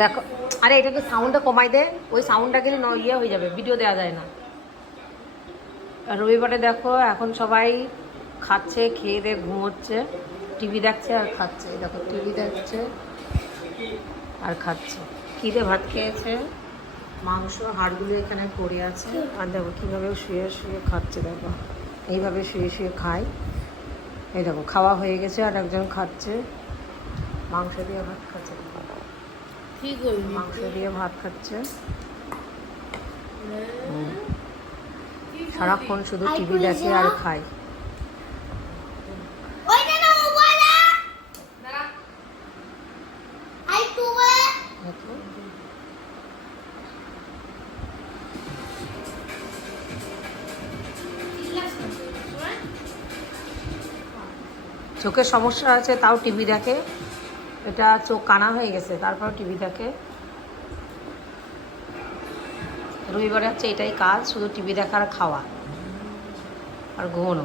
দেখো, আরে এটা এটাকে সাউন্ডটা কমাই দে, ওই সাউন্ডটা কিন্তু ইয়ে হয়ে যাবে ভিডিও দেওয়া যায় না। রবিবারে দেখো, এখন সবাই খাচ্ছে, খেয়ে দিয়ে ঘুমোচ্ছে টিভি দেখছে আর খাচ্ছে। দেখো টিভি দেখছে আর খাচ্ছে। খিদে ভাত খেয়েছে? মাংস, হাড়গুলো এখানে পড়ে আছে। আর দেখো, কীভাবে শুয়ে শুয়ে খাচ্ছে, দেখো। এইভাবে শুয়ে শুয়ে খায়। এই দেখো, খাওয়া হয়ে গেছে আর একজন খাচ্ছে। মাংস দিয়ে ভাত খাচ্ছে। মাংস? দিয়ে ভাত খাচ্ছে। সারাক্ষণ শুধু টিভি দেখে আর খায়। চোখের সমস্যা আছে তাও টিভি দেখে। এটা চোখ কানা হয়ে গেছে, তারপর টিভি দেখে। রবিবারে হচ্ছে এটাই কাজ, শুধু টিভি দেখার খাওয়া, আর ঘুমানো।